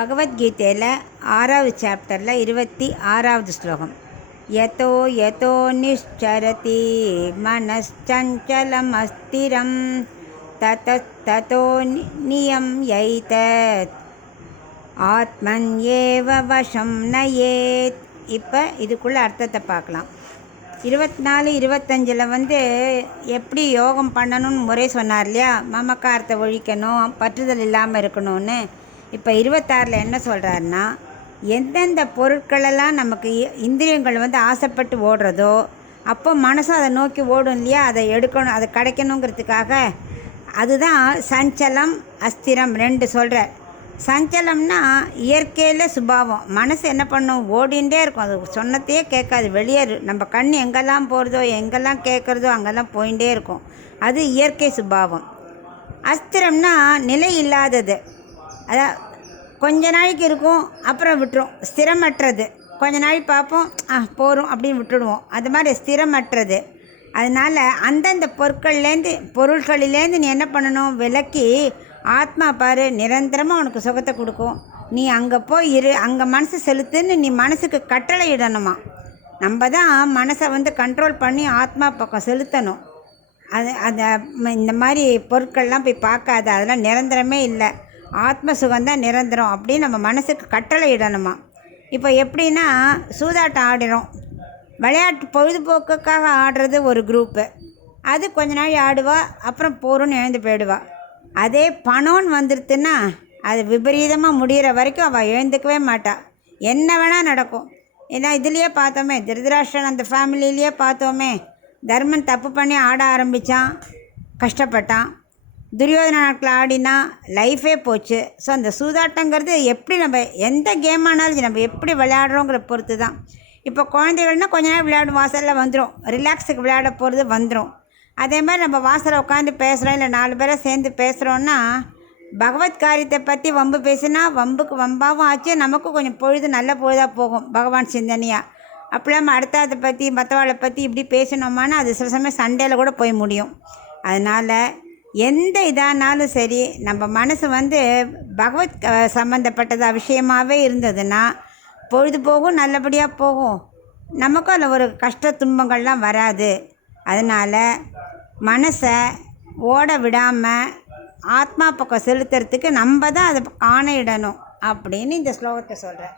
பகவத்கீதையில் 6வது சாப்டரில் 26வது ஸ்லோகம். யதோ யதோ நிஷ்சரதி மனச்சஞ்சலம் அஸ்திரம் ததோ நியம்யைதத் ஆத்மன் ஏவ வசம் நயேத். இப்போ இதுக்குள்ளே அர்த்தத்தை பார்க்கலாம். 24, 25 எப்படி யோகம் பண்ணணும்னு முறை சொன்னார் இல்லையா? மமக்காரத்தை ஒழிக்கணும், பற்றுதல் இல்லாமல் இருக்கணும்னு. இப்போ 26 என்ன சொல்கிறாருன்னா, எந்தெந்த பொருட்களெல்லாம் நமக்கு இந்திரியங்கள் ஆசைப்பட்டு ஓடுறதோ அப்போ மனசும் அதை நோக்கி ஓடும் இல்லையா? அதை எடுக்கணும், அதை கிடைக்கணுங்கிறதுக்காக. அதுதான் சஞ்சலம் அஸ்திரம் 2 சொல்கிறார். சஞ்சலம்னா இயற்கையில் சுபாவம். மனசு என்ன பண்ணும்? ஓடிண்டே இருக்கும். அது சொன்னத்தையே கேட்காது. வெளியே நம்ம கண் எங்கெல்லாம் போகிறதோ, எங்கெல்லாம் கேட்குறதோ அங்கெல்லாம் போயிட்டே இருக்கும். அது இயற்கை சுபாவம். அஸ்திரம்னா நிலை இல்லாதது. அதான் கொஞ்ச நாளைக்கு இருக்கும், அப்புறம் விட்டுரும். ஸ்திரமற்றது. கொஞ்ச நாளைக்கு பார்ப்போம், போகிறோம் அப்படின்னு விட்டுடுவோம். அது மாதிரி ஸ்திரமற்றது. அதனால் அந்தந்த பொருட்களிலேருந்து நீ என்ன பண்ணணும்? விலக்கி ஆத்மா பாரு, நிரந்தரமாக உனக்கு சுகத்தை கொடுக்கும். நீ அங்கே போய் இரு, அங்கே மனசு செலுத்துன்னு நீ மனசுக்கு கட்டளை இடணுமா. நம்ம தான் மனசை கண்ட்ரோல் பண்ணி ஆத்மா பக்கம் செலுத்தணும். அதை இந்த மாதிரி பொருட்கள்லாம் போய் பார்க்காத, அதெல்லாம் நிரந்தரமே இல்லை, ஆத்ம சுகந்தான் நிரந்தரம் அப்படின்னு நம்ம மனசுக்கு கட்டளை இடணுமா. இப்போ எப்படின்னா, சூதாட்டம் ஆடுறோம், விளையாட்டு பொழுதுபோக்குக்காக ஆடுறது ஒரு குரூப்பு. அது கொஞ்ச நாள் ஆடுவா, அப்புறம் போகிறோன்னு எழுந்து போயிடுவா. அதே பணம்னு வந்துடுதுன்னா அது விபரீதமாக முடிகிற வரைக்கும் அவள் எழுந்துக்கவே மாட்டாள். என்ன வேணால் நடக்கும். ஏன்னா இதுலேயே பார்த்தோமே, திருதராஷ்டிரன் அந்த ஃபேமிலியிலேயே பார்த்தோமே, தர்மன் தப்பு பண்ணி ஆட ஆரம்பித்தான், கஷ்டப்பட்டான். துரியோதன நாட்கள் ஆடினா லைஃபே போச்சு. ஸோ அந்த சூதாட்டங்கிறது எப்படி நம்ம எந்த கேம் ஆனாலும் நம்ம எப்படி விளையாடுறோங்கிற பொறுத்து தான். இப்போ குழந்தைகள்னால் கொஞ்ச நேரம் விளையாடும், வாசலில் வந்துடும், ரிலாக்ஸுக்கு விளையாட போகிறது வந்துடும். அதே மாதிரி நம்ம வாசலில் உட்காந்து பேசுகிறோம், இல்லை 4 பேரை சேர்ந்து பேசுகிறோன்னா, பகவத் காரியத்தை பற்றி வம்பு பேசினா வம்புக்கு வம்பாகவும் ஆச்சு, நமக்கும் கொஞ்சம் பொழுது நல்ல பொழுதாக போகும் பகவான் சிந்தனையாக. அப்படிலாம் அடுத்ததை பற்றி மற்றவாளை பற்றி இப்படி பேசினோமானா அது சில சமயம் சண்டையில் கூட போய் முடியும். அதனால் எந்த இதானாலும் சரி, நம்ம மனசு பகவத் சம்மந்தப்பட்டதா விஷயமாகவே இருந்ததுன்னா பொழுது போகும், நல்லபடியாக போகும். நமக்கும் அதில் ஒரு கஷ்ட துன்பங்கள்லாம் வராது. அதனால் மனசை ஓட விடாமல் ஆத்மா பக்கம் செலுத்துறதுக்கு நம்ம தான் அதை ஆணையிடணும் அப்படின்னு இந்த ஸ்லோகத்தை சொல்கிறேன்.